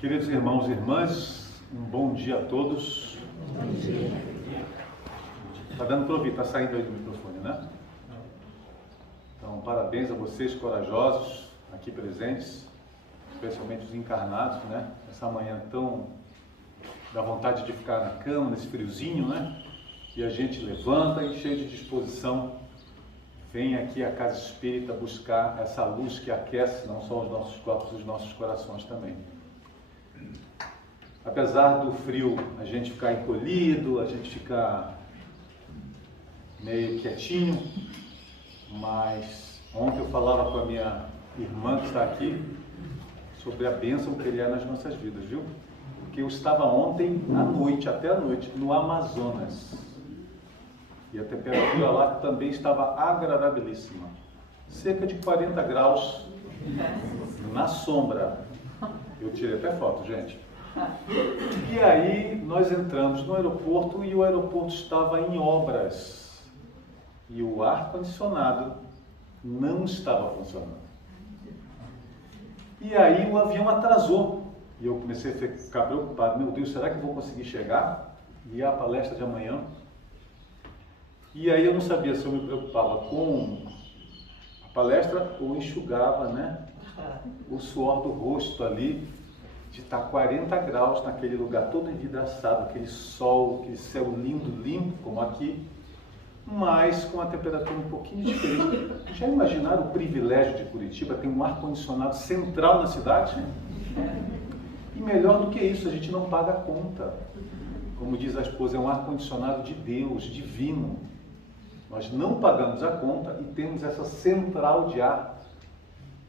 Queridos irmãos e irmãs, um bom dia a todos. Bom dia. Está dando para ouvir, está saindo aí do microfone, né? Então, parabéns a vocês corajosos aqui presentes, especialmente os encarnados, né? Essa manhã tão dá vontade de ficar na cama, nesse friozinho, né? E a gente levanta e cheio de disposição vem aqui à Casa Espírita buscar essa luz que aquece não só os nossos corpos, os nossos corações também. Apesar do frio, a gente ficar encolhido, a gente ficar meio quietinho, mas ontem eu falava com a minha irmã que está aqui sobre a bênção que ele é nas nossas vidas, viu? Porque eu estava ontem à noite, até à noite, no Amazonas. E a temperatura lá também estava agradabilíssima. Cerca de 40 graus na sombra. Eu tirei até foto, gente. E aí nós entramos no aeroporto e o aeroporto estava em obras. E o ar-condicionado não estava funcionando. E aí o avião atrasou. E eu comecei a ficar preocupado. Meu Deus, será que eu vou conseguir chegar? E a palestra de amanhã? E aí eu não sabia se eu me preocupava com a palestra ou enxugava, né, o suor do rosto ali, de estar 40 graus naquele lugar todo envidraçado, aquele sol, aquele céu lindo, limpo, como aqui, mas com a temperatura um pouquinho diferente. Já imaginaram o privilégio de Curitiba ter um ar-condicionado central na cidade? E melhor do que isso, a gente não paga a conta. Como diz a esposa, é um ar-condicionado de Deus, divino. Nós não pagamos a conta e temos essa central de ar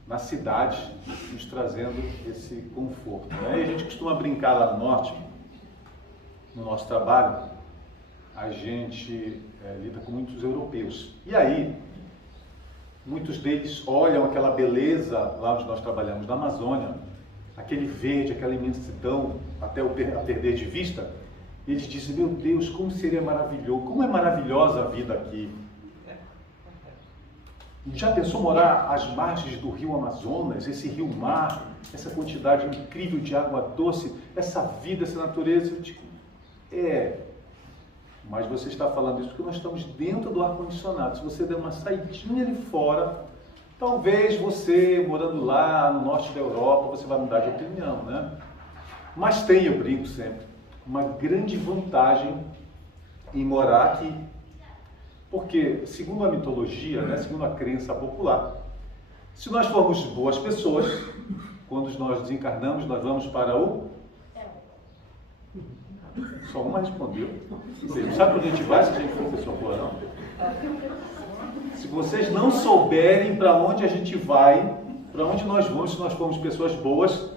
na cidade, nos trazendo esse conforto, né? E a gente costuma brincar lá no norte, no nosso trabalho, a gente lida com muitos europeus. E aí, muitos deles olham aquela beleza lá onde nós trabalhamos, na Amazônia, aquele verde, aquela imensidão, até a perder de vista, e eles dizem, meu Deus, como seria maravilhoso, como é maravilhosa a vida aqui. Já pensou morar às margens do rio Amazonas, esse rio-mar, essa quantidade incrível de água doce, essa vida, essa natureza? Eu digo, mas você está falando isso porque nós estamos dentro do ar-condicionado. Se você der uma saidinha ali fora, talvez você, morando lá no norte da Europa, você vai mudar de opinião, né? Mas tem, eu brinco sempre, uma grande vantagem em morar aqui. Porque, segundo a mitologia, né, segundo a crença popular, se nós formos boas pessoas, quando nós desencarnamos, nós vamos para o... Só uma respondeu. Você não sabe para onde a gente vai se a gente for pessoa boa, não? Se vocês não souberem para onde a gente vai, para onde nós vamos, se nós formos pessoas boas,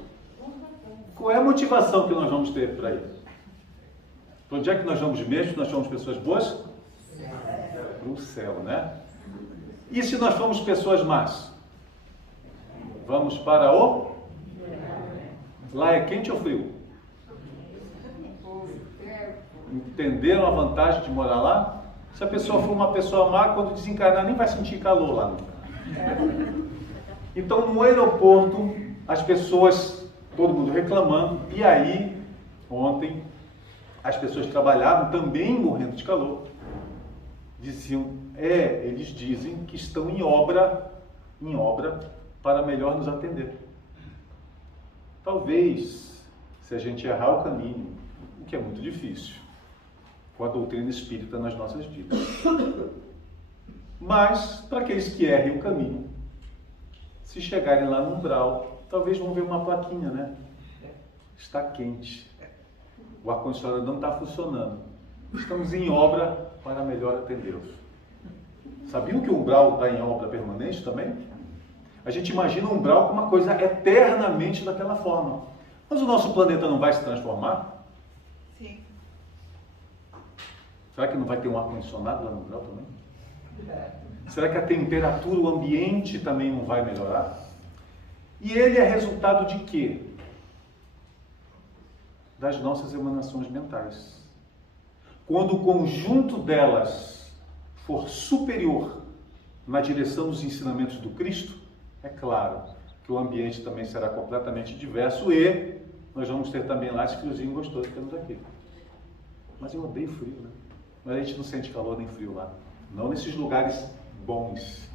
qual é a motivação que nós vamos ter para ir? Para onde é que nós vamos mesmo se nós somos pessoas boas? Para o céu, né? E se nós formos pessoas más? Vamos para o... Lá é quente ou frio? Entenderam a vantagem de morar lá? Se a pessoa for uma pessoa má, quando desencarnar, nem vai sentir calor lá. Então, no aeroporto, as pessoas, todo mundo reclamando, e aí, ontem, as pessoas que trabalhavam também morrendo de calor. Diziam, eles dizem que estão em obra para melhor nos atender. Talvez, se a gente errar o caminho, o que é muito difícil, com a doutrina espírita nas nossas vidas. Mas, para aqueles que errem o caminho, se chegarem lá no umbral, talvez vão ver uma plaquinha, né? Está quente. O ar-condicionado não está funcionando. Estamos em obra para melhor atendê-los. Sabiam que o umbral está em obra permanente também? A gente imagina o umbral como uma coisa eternamente daquela forma. Mas o nosso planeta não vai se transformar? Sim. Será que não vai ter um ar-condicionado lá no umbral também? Será que a temperatura, o ambiente também não vai melhorar? E ele é resultado de quê? Das nossas emanações mentais. Quando o conjunto delas for superior na direção dos ensinamentos do Cristo, é claro que o ambiente também será completamente diverso e nós vamos ter também lá esse friozinho gostoso que temos aqui. Mas eu odeio frio, né? Mas a gente não sente calor nem frio lá. Não nesses lugares bons.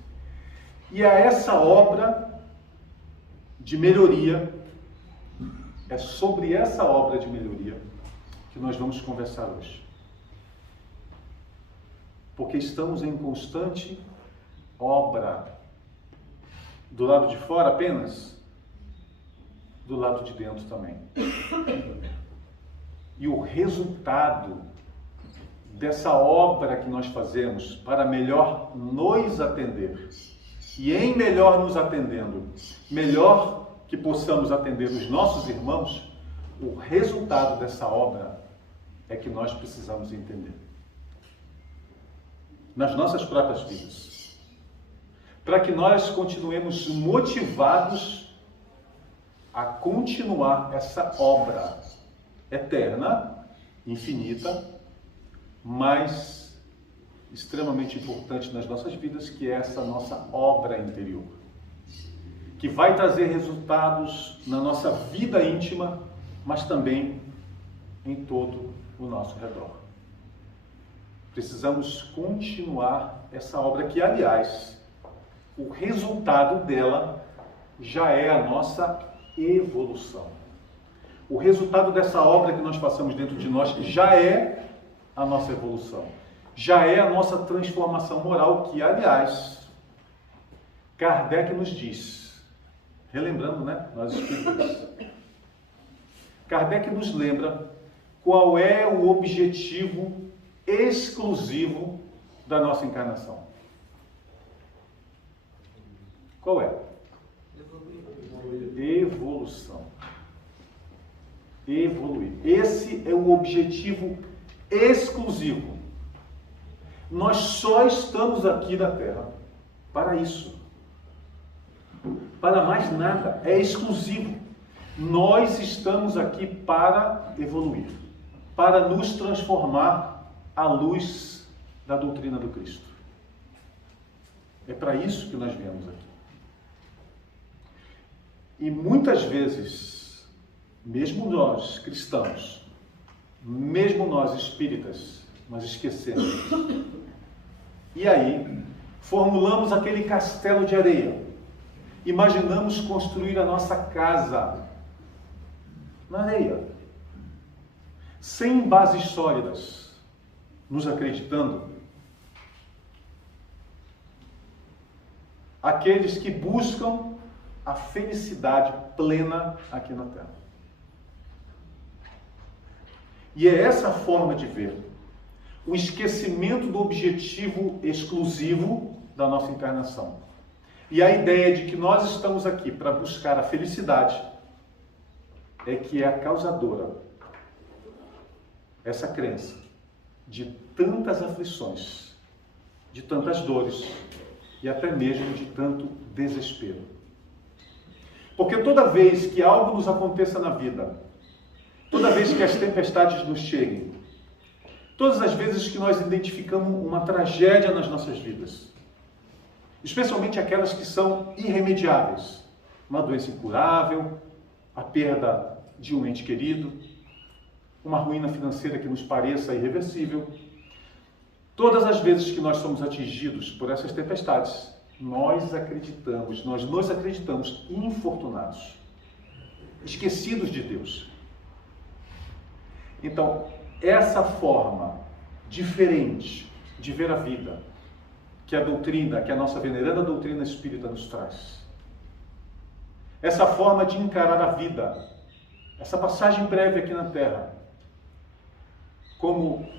E a essa obra de melhoria, é sobre essa obra de melhoria que nós vamos conversar hoje. Porque estamos em constante obra. Do lado de fora apenas, do lado de dentro também. E o resultado dessa obra que nós fazemos para melhor nos atender, e em melhor nos atendendo, melhor que possamos atender os nossos irmãos, o resultado dessa obra é que nós precisamos entender. Nas nossas próprias vidas. Para que nós continuemos motivados a continuar essa obra eterna, infinita, mas extremamente importante nas nossas vidas, que é essa nossa obra interior, que vai trazer resultados na nossa vida íntima, mas também em todo o nosso redor. Precisamos continuar essa obra que, aliás, o resultado dela já é a nossa evolução. O resultado dessa obra que nós passamos dentro de nós já é a nossa evolução. Já é a nossa transformação moral, que, aliás, Kardec nos diz, relembrando, né, nós espíritas, Kardec nos lembra qual é o objetivo exclusivo da nossa encarnação. Qual é? Evolução. Evoluir. Esse é o objetivo exclusivo. Nós só estamos aqui na Terra para isso. Para mais nada. É exclusivo. Nós estamos aqui para evoluir. Para nos transformar à luz da doutrina do Cristo. É para isso que nós viemos aqui. E muitas vezes, mesmo nós cristãos, mesmo nós espíritas, nós esquecemos. E aí, formulamos aquele castelo de areia. Imaginamos construir a nossa casa na areia, sem bases sólidas, nos acreditando. Aqueles que buscam a felicidade plena aqui na Terra. E é essa forma de ver o esquecimento do objetivo exclusivo da nossa encarnação. E a ideia de que nós estamos aqui para buscar a felicidade é que é a causadora, essa crença, de tantas aflições, de tantas dores e até mesmo de tanto desespero. Porque toda vez que algo nos aconteça na vida, toda vez que as tempestades nos cheguem, todas as vezes que nós identificamos uma tragédia nas nossas vidas, especialmente aquelas que são irremediáveis, uma doença incurável, a perda de um ente querido, uma ruína financeira que nos pareça irreversível, todas as vezes que nós somos atingidos por essas tempestades, nós nos acreditamos infortunados, esquecidos de Deus. Então, essa forma diferente de ver a vida, que a doutrina, que a nossa veneranda doutrina espírita nos traz, essa forma de encarar a vida, essa passagem breve aqui na Terra, como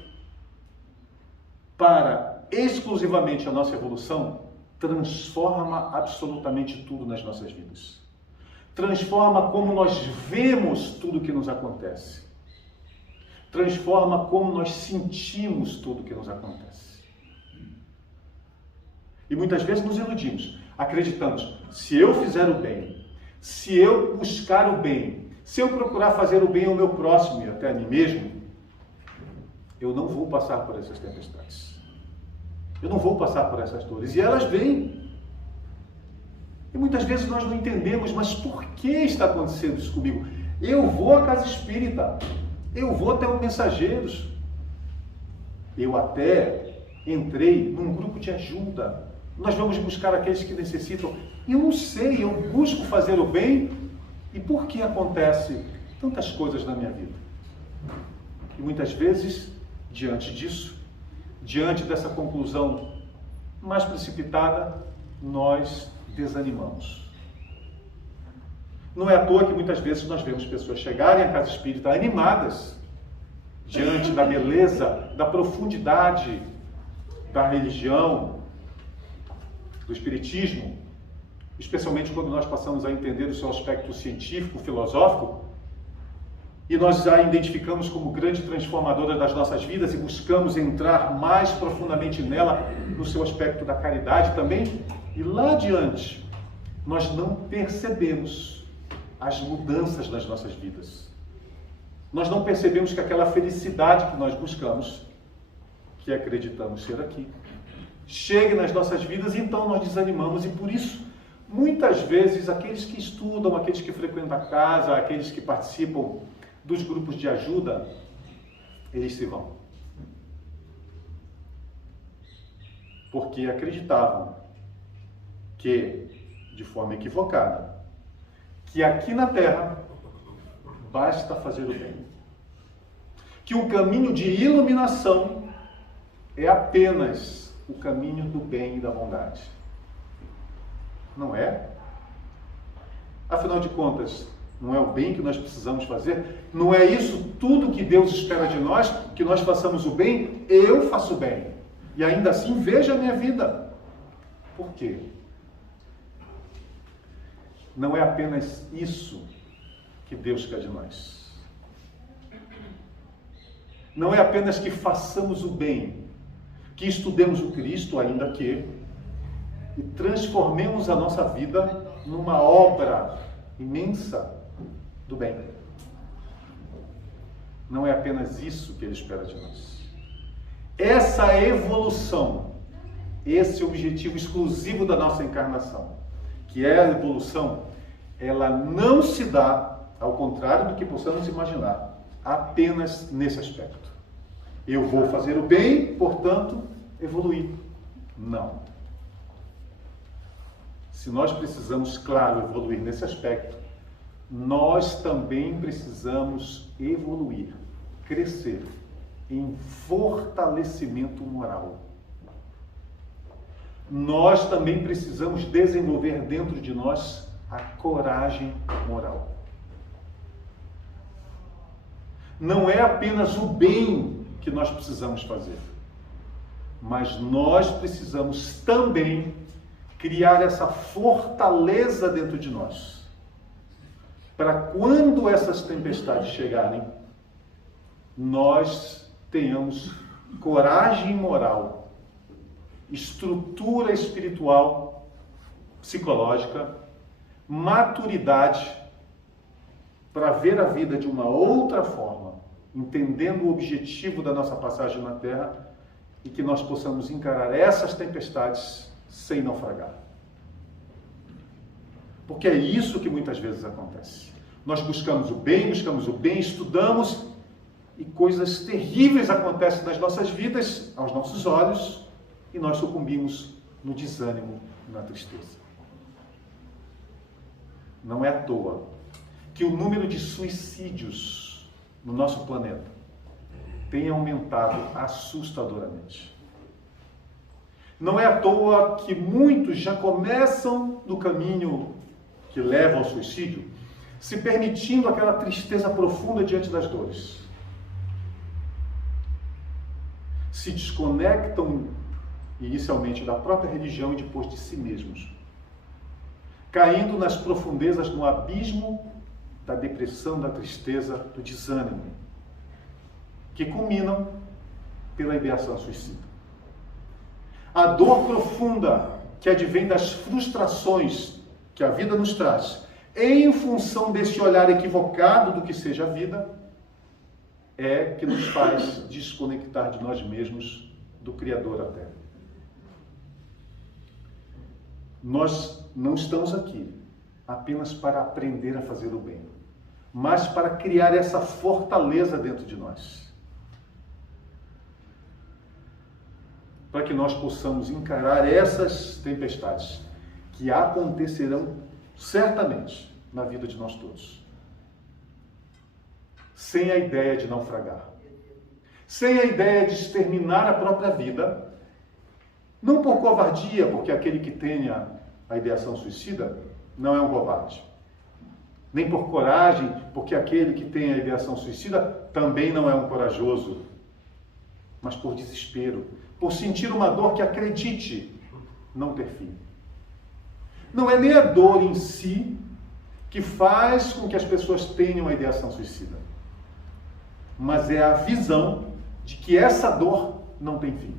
para exclusivamente a nossa evolução, transforma absolutamente tudo nas nossas vidas. Transforma como nós vemos tudo que nos acontece. Transforma como nós sentimos tudo que nos acontece. E muitas vezes nos iludimos, acreditamos, se eu fizer o bem, se eu buscar o bem, se eu procurar fazer o bem ao meu próximo e até a mim mesmo, eu não vou passar por essas tempestades. Eu não vou passar por essas dores. E elas vêm. E muitas vezes nós não entendemos, mas por que está acontecendo isso comigo? Eu vou à casa espírita, eu vou até os mensageiros. Eu até entrei num grupo de ajuda. Nós vamos buscar aqueles que necessitam. Eu não sei, eu busco fazer o bem. E por que acontece tantas coisas na minha vida? E muitas vezes, diante disso, diante dessa conclusão mais precipitada, nós desanimamos. Não é à toa que muitas vezes nós vemos pessoas chegarem à casa espírita animadas, diante da beleza, da profundidade da religião, do espiritismo, especialmente quando nós passamos a entender o seu aspecto científico, filosófico, e nós a identificamos como grande transformadora das nossas vidas e buscamos entrar mais profundamente nela, no seu aspecto da caridade também, e lá adiante, nós não percebemos as mudanças nas nossas vidas. Nós não percebemos que aquela felicidade que nós buscamos, que acreditamos ser aqui, chegue nas nossas vidas, e então nós desanimamos, e por isso, muitas vezes, aqueles que estudam, aqueles que frequentam a casa, aqueles que participam dos grupos de ajuda, eles se vão. Porque acreditavam que, de forma equivocada, que aqui na Terra basta fazer o bem. Que o caminho de iluminação é apenas o caminho do bem e da bondade. Não é? Afinal de contas, não é o bem que nós precisamos fazer? Não é isso tudo que Deus espera de nós? Que nós façamos o bem? Eu faço o bem. E ainda assim veja a minha vida. Por quê? Não é apenas isso que Deus quer de nós. Não é apenas que façamos o bem, que estudemos o Cristo, ainda que, e transformemos a nossa vida numa obra imensa do bem. Não é apenas isso que Ele espera de nós. Essa evolução, esse objetivo exclusivo da nossa encarnação, que é a evolução, ela não se dá, ao contrário do que possamos imaginar, apenas nesse aspecto. Eu vou fazer o bem, portanto, evoluir. Não. Se nós precisamos, claro, evoluir nesse aspecto, nós também precisamos evoluir, crescer em fortalecimento moral. Nós também precisamos desenvolver dentro de nós a coragem moral. Não é apenas o bem que nós precisamos fazer, mas nós precisamos também criar essa fortaleza dentro de nós, para quando essas tempestades chegarem, nós tenhamos coragem moral, estrutura espiritual, psicológica, maturidade, para ver a vida de uma outra forma, entendendo o objetivo da nossa passagem na Terra, e que nós possamos encarar essas tempestades sem naufragar. Porque é isso que muitas vezes acontece. Nós buscamos o bem, estudamos, e coisas terríveis acontecem nas nossas vidas, aos nossos olhos, e nós sucumbimos no desânimo, na tristeza. Não é à toa que o número de suicídios no nosso planeta tem aumentado assustadoramente. Não é à toa que muitos já começam no caminho que leva ao suicídio, se permitindo aquela tristeza profunda diante das dores. Se desconectam inicialmente da própria religião e depois de si mesmos, caindo nas profundezas do abismo da depressão, da tristeza, do desânimo, que culminam pela ideação suicida. A dor profunda que advém das frustrações que a vida nos traz, em função desse olhar equivocado do que seja a vida, é que nos faz desconectar de nós mesmos, do Criador até. Nós não estamos aqui apenas para aprender a fazer o bem. mas para criar essa fortaleza dentro de nós. Para que nós possamos encarar essas tempestades que acontecerão certamente na vida de nós todos. Sem a ideia de naufragar. Sem a ideia de exterminar a própria vida. Não por covardia, porque aquele que tenha a ideação suicida não é um covarde. Nem por coragem, porque aquele que tem a ideação suicida também não é um corajoso. Mas por desespero. Por sentir uma dor que, acredite, não ter fim. Não é nem a dor em si que faz com que as pessoas tenham a ideação suicida, mas é a visão de que essa dor não tem fim.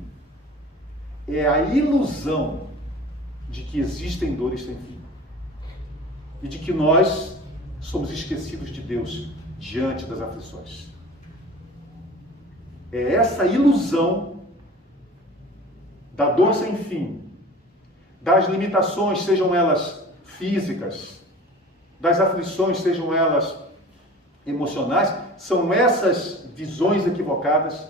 É a ilusão de que existem dores sem fim. E de que nós somos esquecidos de Deus diante das aflições. É essa ilusão da dor sem fim, das limitações, sejam elas físicas, das aflições, sejam elas emocionais, são essas visões equivocadas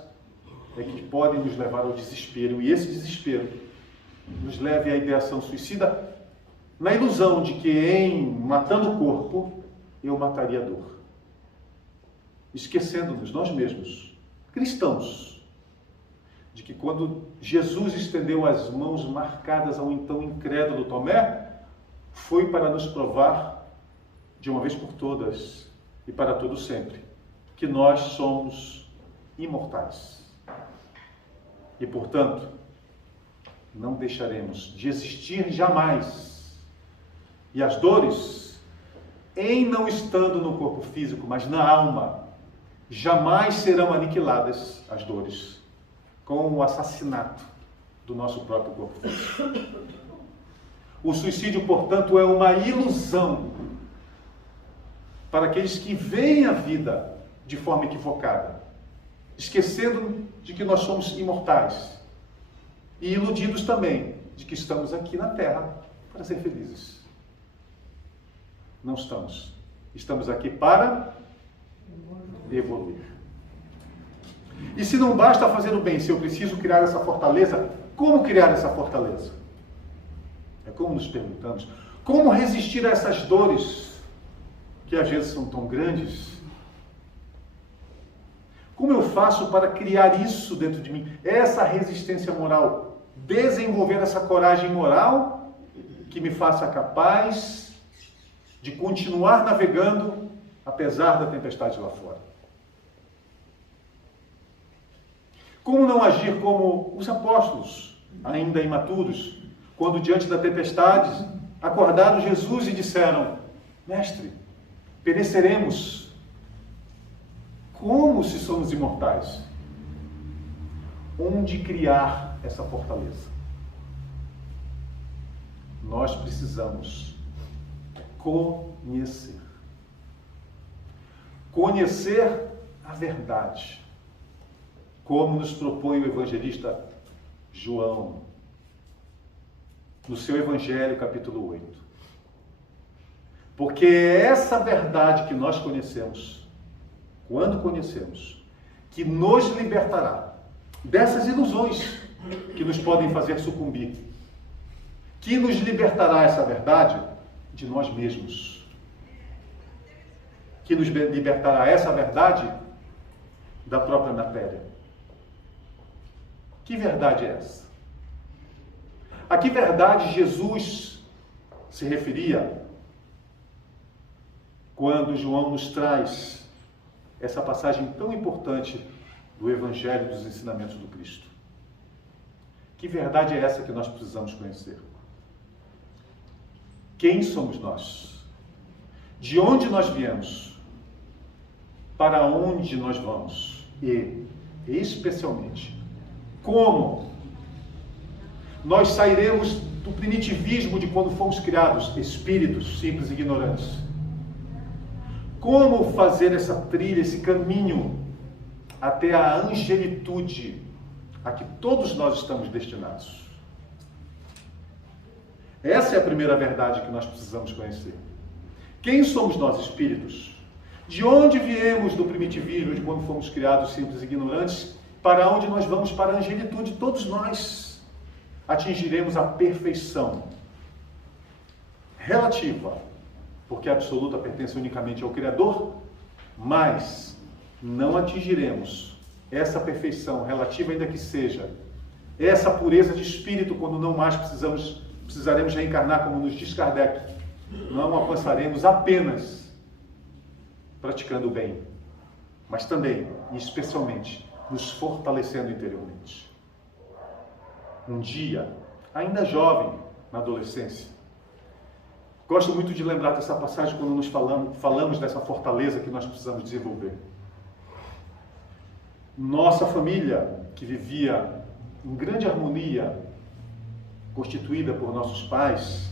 que podem nos levar ao desespero. E esse desespero nos leva à ideação suicida, na ilusão de que em matando o corpo, eu mataria a dor. Esquecendo-nos, nós mesmos, cristãos, de que quando Jesus estendeu as mãos marcadas ao então incrédulo Tomé, foi para nos provar, de uma vez por todas e para todo sempre, que nós somos imortais. E, portanto, não deixaremos de existir jamais. E as dores, em não estando no corpo físico, mas na alma, jamais serão aniquiladas as dores com o assassinato do nosso próprio corpo físico. O suicídio, portanto, é uma ilusão para aqueles que veem a vida de forma equivocada, esquecendo de que nós somos imortais e iludidos também de que estamos aqui na Terra para ser felizes. Não estamos. Estamos aqui para evoluir. E se não basta fazer o bem, se eu preciso criar essa fortaleza, como criar essa fortaleza? É como nos perguntamos, como resistir a essas dores que às vezes são tão grandes? Como eu faço para criar isso dentro de mim? Essa resistência moral, desenvolver essa coragem moral que me faça capaz de continuar navegando apesar da tempestade lá fora. Como não agir como os apóstolos, ainda imaturos, quando diante da tempestade acordaram Jesus e disseram: Mestre, pereceremos. Como se somos imortais? Onde criar essa fortaleza? Nós precisamos conhecer. Conhecer a verdade. Como nos propõe o evangelista João, no seu Evangelho, capítulo 8. Porque é essa verdade que nós conhecemos, quando conhecemos, que nos libertará dessas ilusões que nos podem fazer sucumbir. Que nos libertará essa verdade de nós mesmos. Que nos libertará essa verdade da própria matéria. Que verdade é essa? A que verdade Jesus se referia quando João nos traz essa passagem tão importante do Evangelho dos ensinamentos do Cristo? Que verdade é essa que nós precisamos conhecer? Quem somos nós? De onde nós viemos? Para onde nós vamos? E, especialmente, como nós sairemos do primitivismo de quando fomos criados, espíritos simples e ignorantes? Como fazer essa trilha, esse caminho até a angelitude a que todos nós estamos destinados? Essa é a primeira verdade que nós precisamos conhecer. Quem somos nós, espíritos? De onde viemos do primitivismo, de quando fomos criados simples e ignorantes, para onde nós vamos? Para a angelitude. Todos nós atingiremos a perfeição relativa, porque a absoluta pertence unicamente ao Criador, mas não atingiremos essa perfeição relativa, ainda que seja essa pureza de espírito, quando não mais precisaremos reencarnar, como nos diz Kardec. Não alcançaremos apenas praticando o bem, mas também, e especialmente, nos fortalecendo interiormente. Um dia, ainda jovem, na adolescência, gosto muito de lembrar dessa passagem quando nos falamos dessa fortaleza que nós precisamos desenvolver. Nossa família, que vivia em grande harmonia, constituída por nossos pais,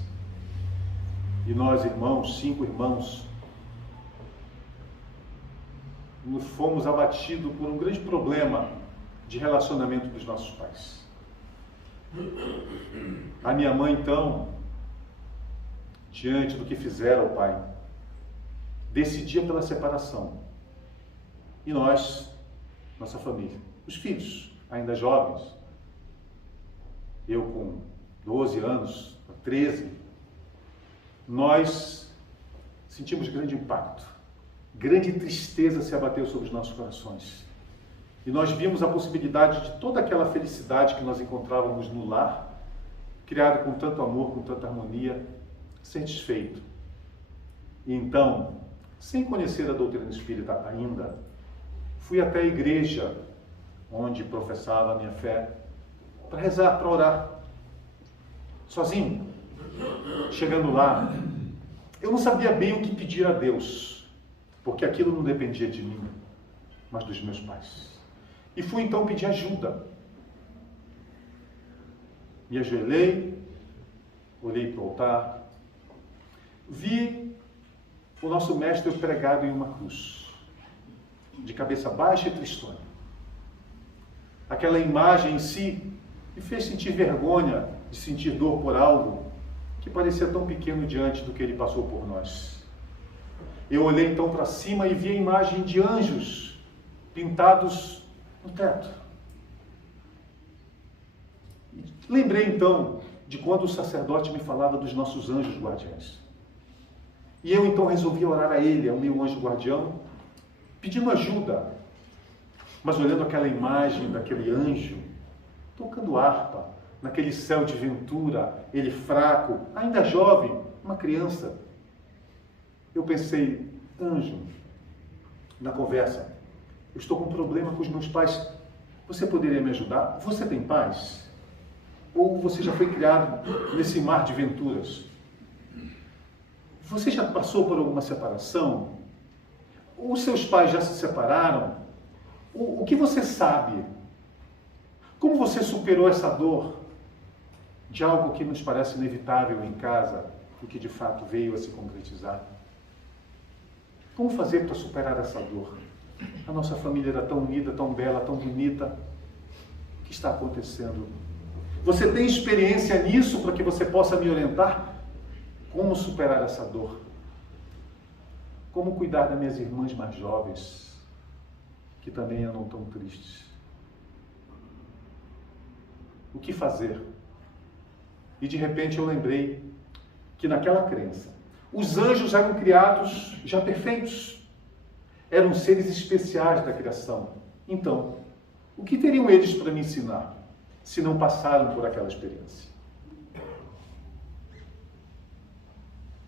e nós irmãos, 5 irmãos, fomos abatidos por um grande problema de relacionamento dos nossos pais. A minha mãe, então, diante do que fizera ao pai, decidia pela separação. E nós, nossa família, os filhos, ainda jovens, eu com 12 anos, 13, nós sentimos grande impacto, grande tristeza se abateu sobre os nossos corações. E nós vimos a possibilidade de toda aquela felicidade que nós encontrávamos no lar, criado com tanto amor, com tanta harmonia, ser desfeito. E então, sem conhecer a doutrina espírita ainda, fui até a igreja onde professava a minha fé, para rezar, para orar, sozinho. Chegando lá, eu não sabia bem o que pedir a Deus, porque aquilo não dependia de mim, mas dos meus pais. E fui então pedir ajuda. Me ajoelhei, olhei para o altar, vi o nosso mestre pregado em uma cruz, de cabeça baixa e tristonha. Aquela imagem em si me fez sentir vergonha de sentir dor por algo que parecia tão pequeno diante do que ele passou por nós. Eu olhei então para cima e vi a imagem de anjos pintados no teto. Lembrei então de quando o sacerdote me falava dos nossos anjos guardiães. E eu então resolvi orar a ele, ao meu anjo guardião, pedindo ajuda, mas olhando aquela imagem daquele anjo, tocando harpa, naquele céu de ventura, ele fraco, ainda jovem, uma criança. Eu pensei, anjo, na conversa, eu estou com um problema com os meus pais, você poderia me ajudar? Você tem pais? Ou você já foi criado nesse mar de venturas? Você já passou por alguma separação? Ou seus pais já se separaram? O que você sabe? Como você superou essa dor de algo que nos parece inevitável em casa e que de fato veio a se concretizar? Como fazer para superar essa dor? A nossa família era tão unida, tão bela, tão bonita. O que está acontecendo? Você tem experiência nisso para que você possa me orientar? Como superar essa dor? Como cuidar das minhas irmãs mais jovens, que também andam tão tristes? O que fazer? E de repente eu lembrei que naquela crença, os anjos eram criados já perfeitos. Eram seres especiais da criação. Então, o que teriam eles para me ensinar, se não passaram por aquela experiência?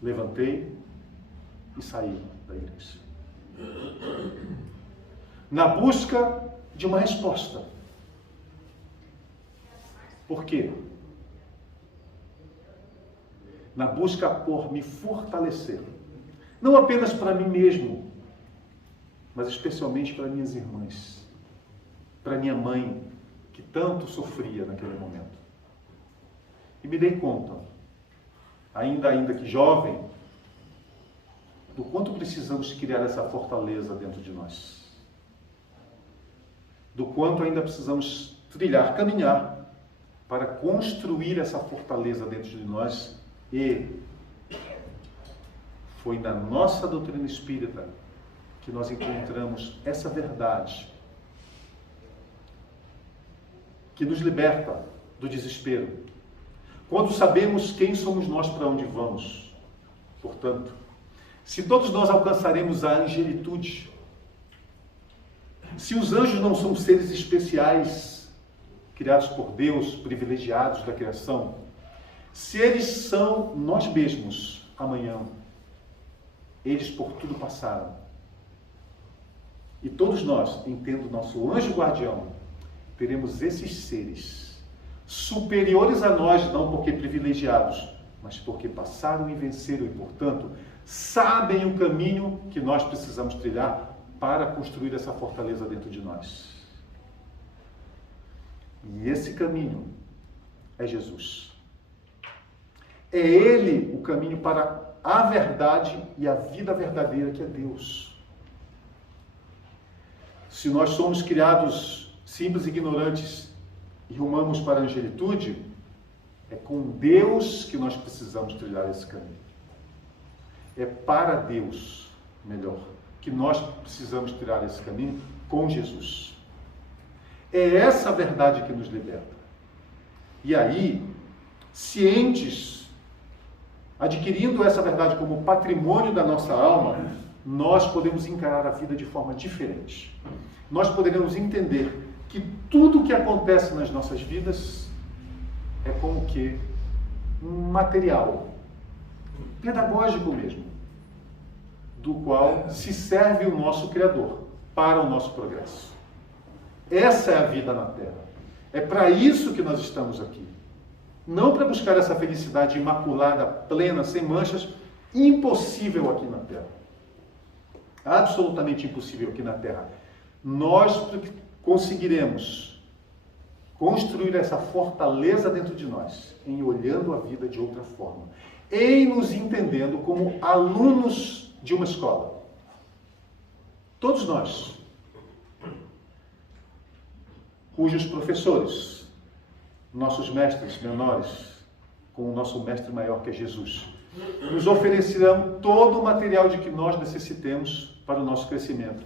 Levantei e saí da igreja, na busca de uma resposta. Por quê? Na busca por me fortalecer, não apenas para mim mesmo, mas especialmente para minhas irmãs, para minha mãe, que tanto sofria naquele momento. E me dei conta, ainda que jovem, do quanto precisamos criar essa fortaleza dentro de nós. Do quanto ainda precisamos trilhar, caminhar, para construir essa fortaleza dentro de nós. E foi na nossa doutrina espírita que nós encontramos essa verdade que nos liberta do desespero. Quando sabemos quem somos nós, para onde vamos. Portanto, se todos nós alcançaremos a angelitude, se os anjos não são seres especiais, criados por Deus, privilegiados da criação, se eles são nós mesmos amanhã, eles por tudo passaram. E todos nós, entendo nosso anjo guardião, teremos esses seres superiores a nós, não porque privilegiados, mas porque passaram e venceram e, portanto, sabem o caminho que nós precisamos trilhar para construir essa fortaleza dentro de nós. E esse caminho é Jesus. É Ele o caminho para a verdade e a vida verdadeira, que é Deus. Se nós somos criados simples e ignorantes e rumamos para a angelitude, é com Deus que nós precisamos trilhar esse caminho. É para Deus, melhor, que nós precisamos trilhar esse caminho com Jesus. É essa verdade que nos liberta. E aí, cientes, adquirindo essa verdade como patrimônio da nossa alma, nós podemos encarar a vida de forma diferente. Nós poderemos entender que tudo o que acontece nas nossas vidas é como que um material pedagógico mesmo, do qual se serve o nosso Criador para o nosso progresso. Essa é a vida na Terra. É para isso que nós estamos aqui. Não para buscar essa felicidade imaculada, plena, sem manchas, impossível aqui na Terra. Absolutamente impossível aqui na Terra. Nós conseguiremos construir essa fortaleza dentro de nós, em olhando a vida de outra forma, em nos entendendo como alunos de uma escola. Todos nós, cujos professores, nossos mestres menores, com o nosso mestre maior, que é Jesus, nos oferecerão todo o material de que nós necessitemos para o nosso crescimento.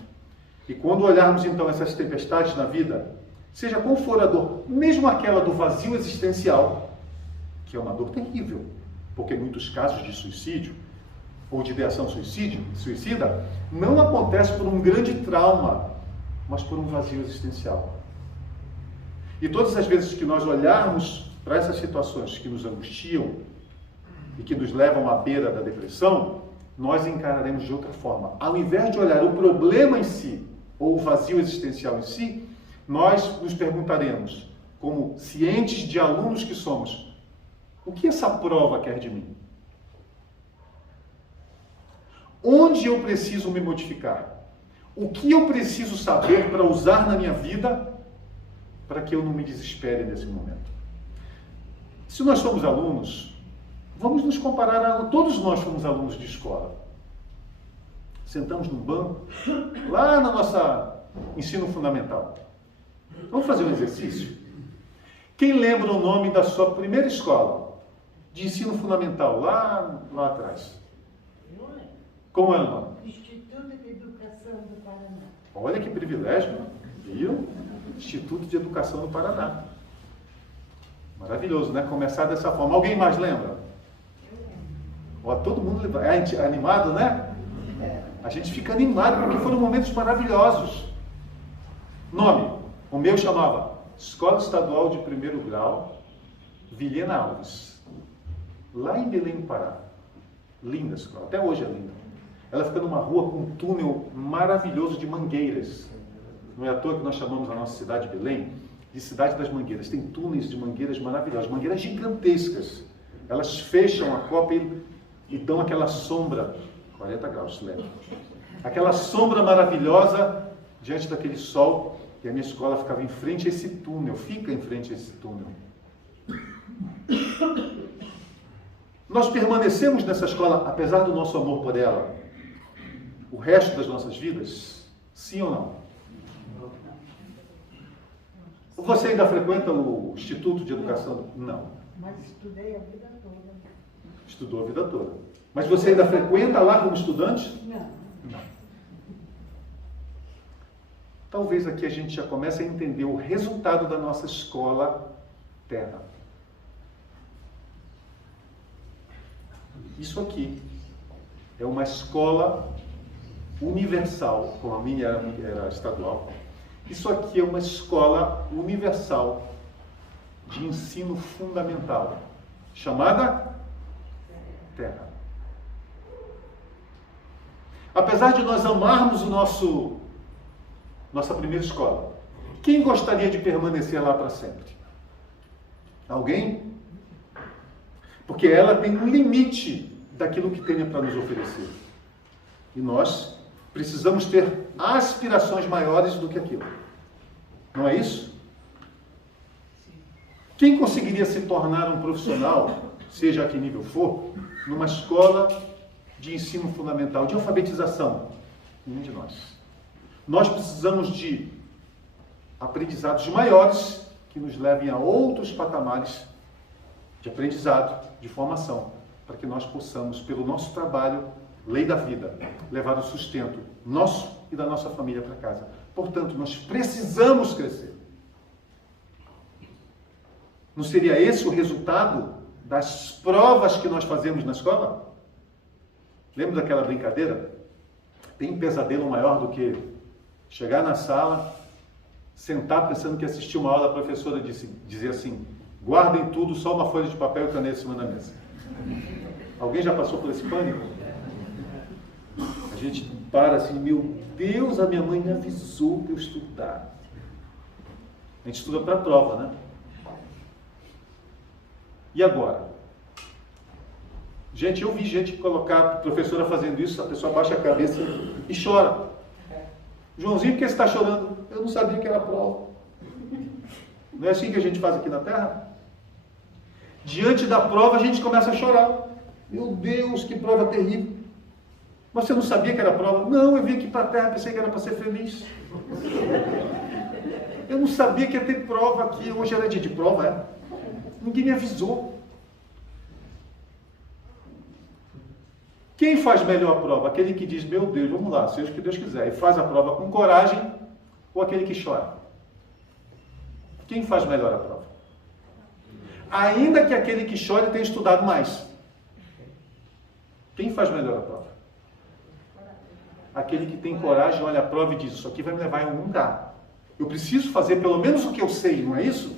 E quando olharmos então essas tempestades na vida, seja qual for a dor, mesmo aquela do vazio existencial, que é uma dor terrível, porque em muitos casos de suicídio, ou de ideação suicida, não acontece por um grande trauma, mas por um vazio existencial. E todas as vezes que nós olharmos para essas situações que nos angustiam e que nos levam à beira da depressão, nós encararemos de outra forma. Ao invés de olhar o problema em si, ou o vazio existencial em si, nós nos perguntaremos, como cientes de alunos que somos, o que essa prova quer de mim? Onde eu preciso me modificar? O que eu preciso saber para usar na minha vida para que eu não me desespere nesse momento? Se nós somos alunos, vamos nos comparar a... Todos nós fomos alunos de escola. Sentamos num banco, lá na nossa ensino fundamental. Vamos fazer um exercício? Quem lembra o nome da sua primeira escola de ensino fundamental, lá atrás? Como é o nome? Instituto de Educação do Paraná. Olha que privilégio, viu? Instituto de Educação do Paraná. Maravilhoso, né? Começar dessa forma. Alguém mais lembra? Eu lembro. Ó, todo mundo lembra. É animado, né? A gente fica animado porque foram momentos maravilhosos. Nome. O meu chamava Escola Estadual de Primeiro Grau, Vilhena Alves. Lá em Belém, Pará. Linda a escola. Até hoje é linda. Ela fica numa rua com um túnel maravilhoso de mangueiras. Não é à toa que nós chamamos a nossa cidade de Belém de Cidade das Mangueiras. Tem túneis de mangueiras maravilhosos, mangueiras gigantescas. Elas fecham a copa e dão aquela sombra, 40 graus, se lembra? Aquela sombra maravilhosa diante daquele sol, e a minha escola ficava em frente a esse túnel, fica em frente a esse túnel. Nós permanecemos nessa escola, apesar do nosso amor por ela, o resto das nossas vidas? Sim ou não? Você ainda frequenta o Instituto de Educação? Não. Mas estudei a vida toda. Estudou a vida toda. Mas você ainda frequenta lá como estudante? Não. Não. talvez aqui a gente já comece a entender o resultado da nossa escola terra. Isso aqui é uma escola universal, como a minha era estadual. Isso aqui é uma escola universal de ensino fundamental, chamada Terra. Apesar de nós amarmos nossa primeira escola, quem gostaria de permanecer lá para sempre? Alguém? Porque ela tem um limite daquilo que tem para nos oferecer. E nós precisamos ter aspirações maiores do que aquilo. Não é isso? Quem conseguiria se tornar um profissional, seja a que nível for, numa escola de ensino fundamental, de alfabetização? Nenhum de nós. Nós precisamos de aprendizados maiores que nos levem a outros patamares de aprendizado, de formação, para que nós possamos, pelo nosso trabalho, lei da vida, levar o sustento nosso e da nossa família para casa. Portanto, nós precisamos crescer. Não seria esse o resultado das provas que nós fazemos na escola? Lembra daquela brincadeira? Tem pesadelo maior do que chegar na sala, sentar pensando que assistir uma aula, a professora dizia assim: guardem tudo, só uma folha de papel e caneta em cima da mesa. Alguém já passou por esse pânico? A gente para assim, meu Deus, a minha mãe me avisou para eu estudar. A gente estuda para a prova, né? E agora? Gente, eu vi gente colocar a professora fazendo isso, a pessoa baixa a cabeça e chora. Joãozinho, por que você está chorando? Eu não sabia que era prova. Não é assim que a gente faz aqui na Terra? Diante da prova, a gente começa a chorar. Meu Deus, que prova terrível. Mas você não sabia que era prova? Não, eu vim aqui para a Terra, pensei que era para ser feliz. Eu não sabia que ia ter prova aqui. Hoje era dia de prova, é? Ninguém me avisou. Quem faz melhor a prova? Aquele que diz, meu Deus, vamos lá, seja o que Deus quiser, e faz a prova com coragem, ou aquele que chora? Quem faz melhor a prova? Ainda que aquele que chore tenha estudado mais. Quem faz melhor a prova? Aquele que tem coragem, olha a prova e diz, isso aqui vai me levar em algum lugar. Eu preciso fazer pelo menos o que eu sei, não é isso?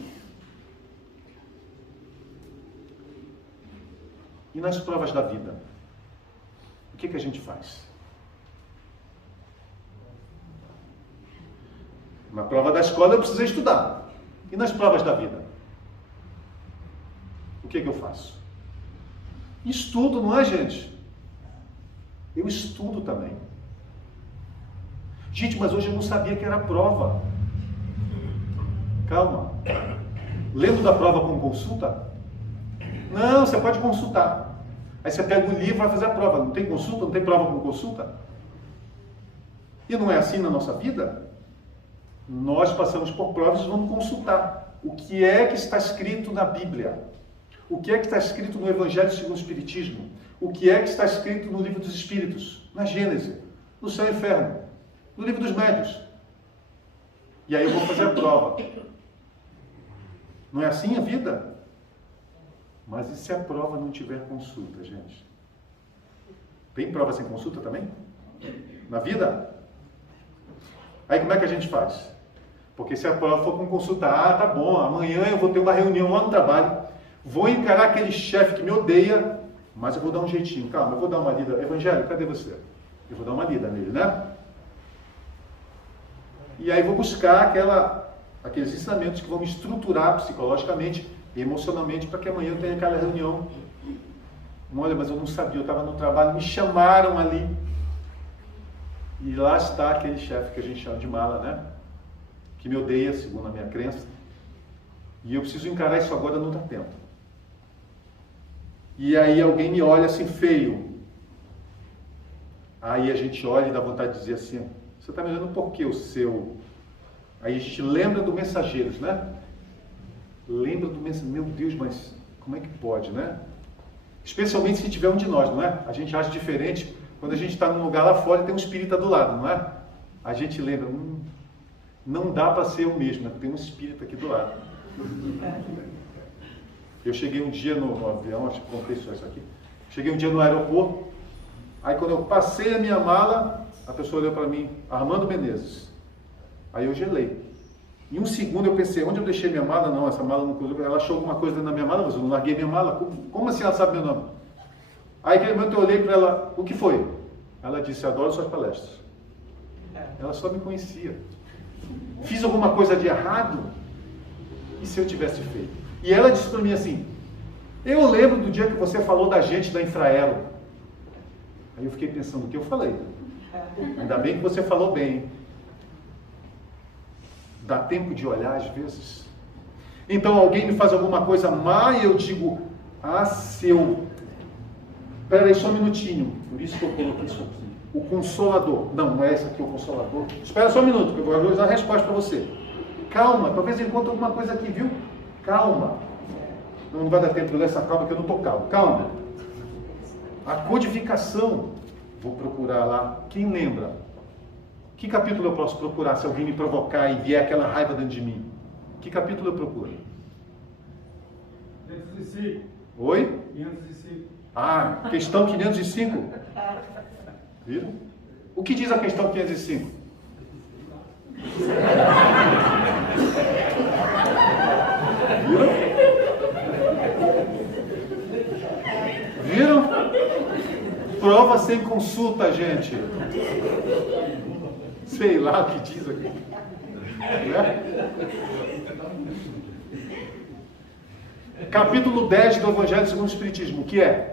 E nas provas da vida? O que a gente faz? Na prova da escola eu precisei estudar. E nas provas da vida? O que eu faço? Estudo, não é, gente? Eu estudo também. Gente, mas hoje eu não sabia que era prova. Calma. Lendo da prova com consulta? Não, você pode consultar. Aí você pega o livro e vai fazer a prova. Não tem consulta? Não tem prova com consulta? E não é assim na nossa vida? Nós passamos por provas e vamos consultar. O que é que está escrito na Bíblia? O que é que está escrito no Evangelho segundo o Espiritismo? O que é que está escrito no Livro dos Espíritos? Na Gênese? No Céu e Inferno? No Livro dos Médios? E aí eu vou fazer a prova. Não é assim a vida? Mas e se a prova não tiver consulta, gente? Tem prova sem consulta também? Na vida? Aí como é que a gente faz? Porque se a prova for com consulta, tá bom, amanhã eu vou ter uma reunião lá no trabalho, vou encarar aquele chefe que me odeia, mas eu vou dar um jeitinho. Calma, eu vou dar uma lida. Evangelho, cadê você? Eu vou dar uma lida nele, né? E aí vou buscar aqueles ensinamentos que vão me estruturar psicologicamente e emocionalmente para que amanhã eu tenha aquela reunião. Olha, mas eu não sabia, eu estava no trabalho, me chamaram ali. E lá está aquele chefe que a gente chama de mala, né? Que me odeia, segundo a minha crença. E eu preciso encarar isso agora, não dá tempo. E aí alguém me olha assim feio. Aí a gente olha e dá vontade de dizer assim, você está me olhando por quê o seu... Aí a gente lembra do Mensageiros, né? Lembra do Mensageiros. Meu Deus, mas como é que pode, né? Especialmente se tiver um de nós, não é? A gente acha diferente quando a gente está num lugar lá fora e tem um espírita do lado, não é? A gente lembra, Não dá para ser o mesmo, tem um espírito aqui do lado. Eu cheguei um dia no avião, acho que contei só isso aqui. Cheguei um dia no aeroporto, aí quando eu passei a minha mala, a pessoa olhou para mim, Armando Menezes. Aí eu gelei. Em um segundo eu pensei, onde eu deixei minha mala? Não, essa mala não... Ela achou alguma coisa dentro da minha mala, mas eu não larguei minha mala. Como assim ela sabe meu nome? Aí naquele momento eu olhei para ela, o que foi? Ela disse, adoro suas palestras. Ela só me conhecia. Fiz alguma coisa de errado? E se eu tivesse feito? E ela disse para mim assim, eu lembro do dia que você falou da gente da Infraero. Aí eu fiquei pensando, o que eu falei? Ainda bem que você falou bem. Dá tempo de olhar às vezes. Então alguém me faz alguma coisa má e eu digo, seu... Espera aí só um minutinho. Por isso que eu coloquei isso aqui. O Consolador. Não é esse aqui o Consolador. Espera só um minuto, que eu vou dar a resposta para você. Calma, talvez eu encontre alguma coisa aqui, viu? Calma. Não vai dar tempo de eu ler essa calma que eu não estou calmo. Calma. A codificação. Vou procurar lá. Quem lembra? Que capítulo eu posso procurar se alguém me provocar e vier aquela raiva dentro de mim? Que capítulo eu procuro? 505. Oi? 505. Ah, questão 505. Viram? O que diz a questão 505? Viram? Viram? Prova sem consulta, gente. Sei lá o que diz aqui. Né? Capítulo 10 do Evangelho segundo o Espiritismo. O que é?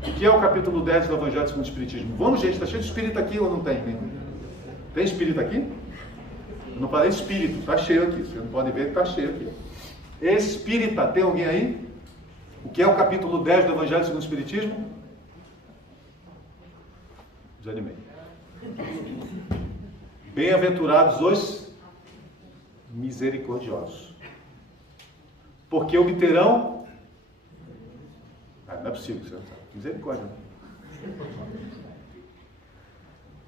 O que é o capítulo 10 do Evangelho segundo o Espiritismo? Vamos, gente, está cheio de espírito aqui ou não tem? Tem espírito aqui? Eu não falei espírito, está cheio aqui. Vocês não podem ver que está cheio aqui. Espírita, tem alguém aí? O que é o capítulo 10 do Evangelho segundo o Espiritismo? Desanimei. Bem-aventurados os misericordiosos, porque obterão... não é possível, misericórdia.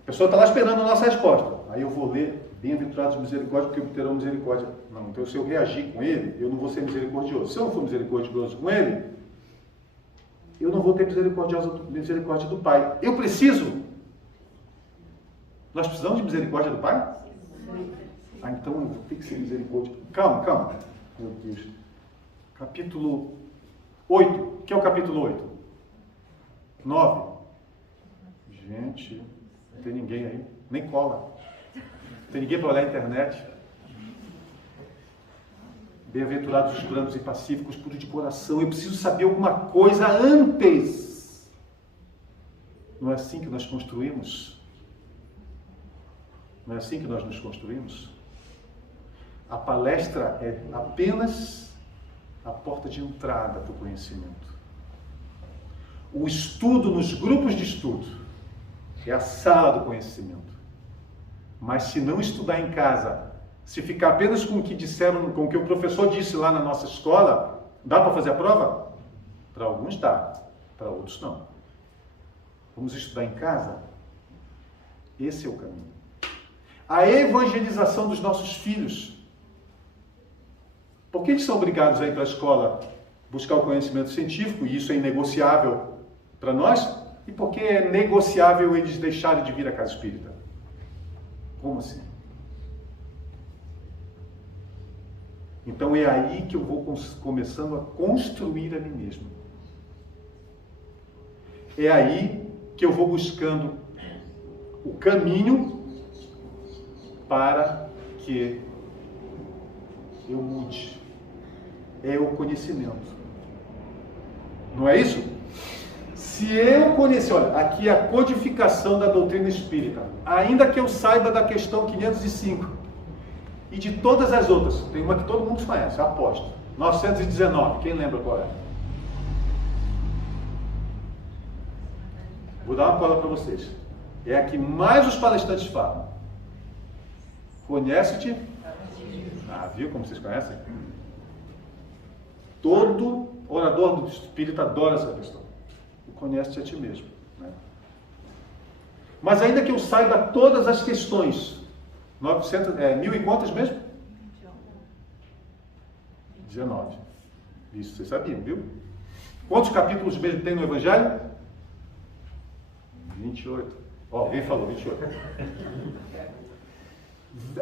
A pessoa está lá esperando a nossa resposta. Aí eu vou ler, bem-aventurados os misericórdios, porque obterão misericórdia. Não, então se eu reagir com ele, eu não vou ser misericordioso. Se eu não for misericordioso com ele, eu não vou ter misericórdia do Pai. Eu preciso. Nós precisamos de misericórdia do Pai? Ah, então eu vou ter que ser misericórdia. Calma. Meu Deus. Capítulo 8. O que é o capítulo 8? 9. Gente, não tem ninguém aí. Nem cola. Não tem ninguém para olhar a internet. Bem-aventurados os brandos e pacíficos, puros de coração. Eu preciso saber alguma coisa antes. Não é assim que nós construímos? Não é assim que nós nos construímos? A palestra é apenas a porta de entrada para o conhecimento. O estudo nos grupos de estudo é a sala do conhecimento. Mas se não estudar em casa, se ficar apenas com o que disseram, com o que o professor disse lá na nossa escola, dá para fazer a prova? Para alguns dá, para outros não. Vamos estudar em casa? Esse é o caminho. A evangelização dos nossos filhos. Por que eles são obrigados a ir para a escola buscar o conhecimento científico, e isso é inegociável para nós? E por que é negociável eles deixarem de vir à casa espírita? Como assim? Então é aí que eu vou começando a construir a mim mesmo. É aí que eu vou buscando o caminho para que eu mude. É o conhecimento. Não é isso? Se eu conhecer, olha, aqui é a codificação da doutrina espírita. Ainda que eu saiba da questão 505 e de todas as outras, tem uma que todo mundo conhece, aposto. 919, quem lembra qual é? Vou dar uma cola para vocês. É a que mais os palestrantes falam. Conhece-te? Ah, viu como vocês conhecem? Todo orador do espírita adora essa questão. Conhece-te a ti mesmo. Né? Mas ainda que eu saiba todas as questões Mil e quantas mesmo? 19. Isso vocês sabiam, viu? Quantos capítulos mesmo tem no Evangelho? 28. Ó, alguém falou 28.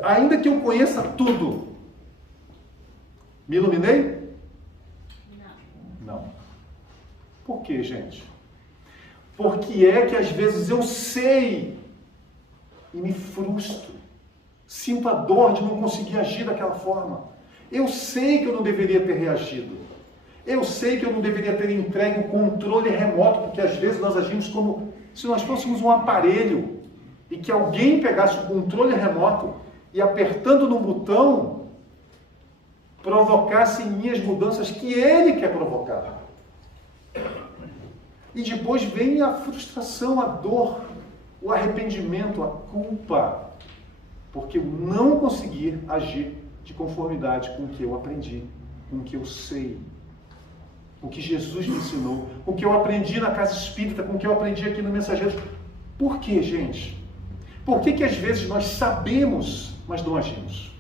Ainda que eu conheça tudo, me iluminei? Não. Por quê, gente? Porque é que às vezes eu sei e me frustro. Sinto a dor de não conseguir agir daquela forma. Eu sei que eu não deveria ter reagido. Eu sei que eu não deveria ter entregue o controle remoto, porque às vezes nós agimos como se nós fôssemos um aparelho e que alguém pegasse o controle remoto e apertando no botão provocasse em mim as mudanças que ele quer provocar. E depois vem a frustração, a dor, o arrependimento, a culpa, porque eu não consegui agir de conformidade com o que eu aprendi, com o que eu sei, com o que Jesus me ensinou, com o que eu aprendi na casa espírita, com o que eu aprendi aqui no Mensageiros. Por quê, gente? Por que às vezes nós sabemos, mas não agimos?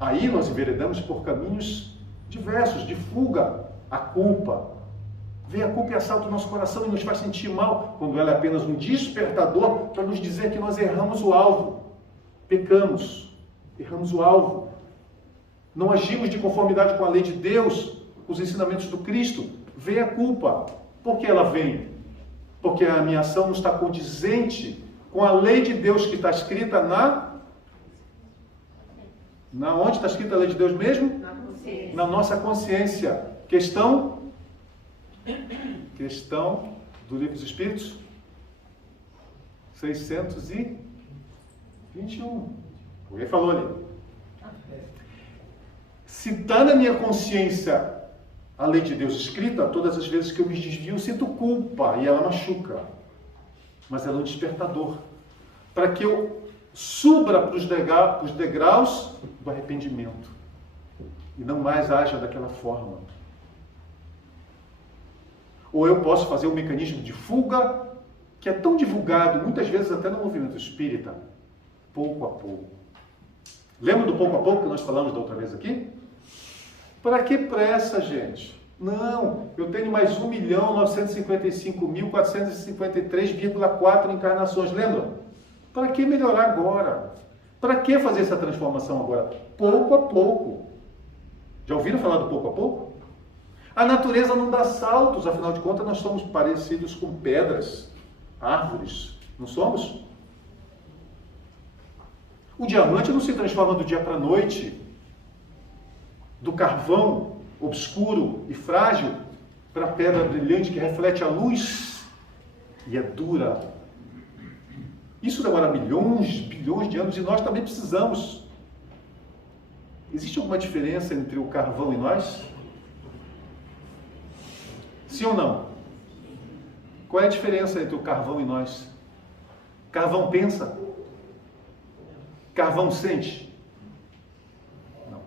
Aí nós enveredamos por caminhos diversos, de fuga à culpa. Vem a culpa e assalta o nosso coração e nos faz sentir mal, quando ela é apenas um despertador para nos dizer que nós erramos o alvo. Pecamos, erramos o alvo. Não agimos de conformidade com a lei de Deus, com os ensinamentos do Cristo. Vem a culpa. Por que ela vem? Porque a minha ação não está condizente com a lei de Deus que está escrita onde está escrita a lei de Deus mesmo? Na nossa consciência. Questão do Livro dos Espíritos 621. Alguém falou ali. Se está na minha consciência a lei de Deus escrita, todas as vezes que eu me desvio, eu sinto culpa e ela machuca. Mas ela é um despertador para que eu suba para os degraus do arrependimento e não mais haja daquela forma. Ou eu posso fazer um mecanismo de fuga que é tão divulgado, muitas vezes até no movimento espírita, pouco a pouco. Lembra do pouco a pouco que nós falamos da outra vez aqui? Para que pressa, gente? Não, eu tenho mais 1.955.453,4 encarnações, lembra? Para que melhorar agora? Para que fazer essa transformação agora? Pouco a pouco. Já ouviram falar do pouco a pouco? A natureza não dá saltos, afinal de contas nós somos parecidos com pedras, árvores, não somos? O diamante não se transforma do dia para a noite, do carvão obscuro e frágil para a pedra brilhante que reflete a luz e é dura. Isso demora milhões, bilhões de anos e nós também precisamos. Existe alguma diferença entre o carvão e nós? Sim ou não? Qual é a diferença entre o carvão e nós? Carvão pensa? Carvão sente? Não.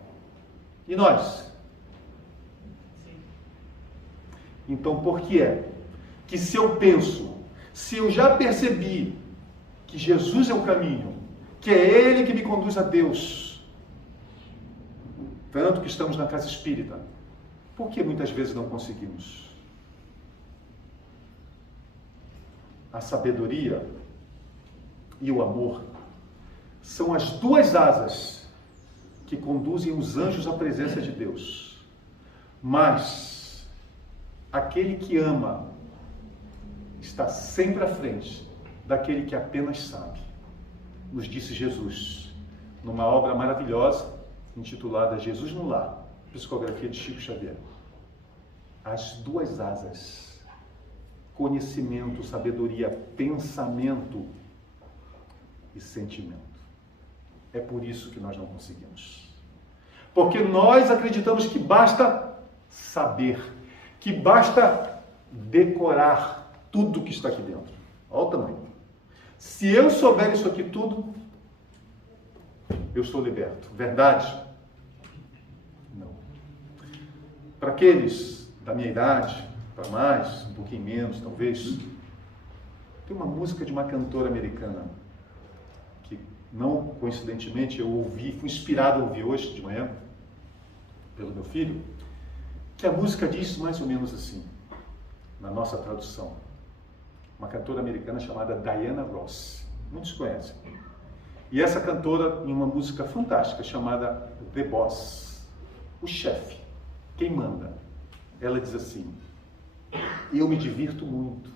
E nós? Então, por que é que se eu penso, se eu já percebi que Jesus é o caminho, que é Ele que me conduz a Deus, tanto que estamos na casa espírita, por que muitas vezes não conseguimos? A sabedoria e o amor são as duas asas que conduzem os anjos à presença de Deus. Mas aquele que ama está sempre à frente daquele que apenas sabe. Nos disse Jesus, numa obra maravilhosa, intitulada Jesus no Lar, psicografia de Chico Xavier. As duas asas. Conhecimento, sabedoria, pensamento e sentimento. É por isso que nós não conseguimos. Porque nós acreditamos que basta saber, que basta decorar tudo que está aqui dentro. Olha o tamanho. Se eu souber isso aqui tudo, eu sou liberto. Verdade? Não. Para aqueles da minha idade, para mais, um pouquinho menos, talvez. Tem uma música de uma cantora americana que não coincidentemente, eu ouvi, fui inspirado a ouvir hoje de manhã, pelo meu filho, que a música diz mais ou menos assim, na nossa tradução. Uma cantora americana chamada Diana Ross. Muitos conhecem. E essa cantora, em uma música fantástica chamada The Boss, o chefe, quem manda, ela diz assim: eu me divirto muito.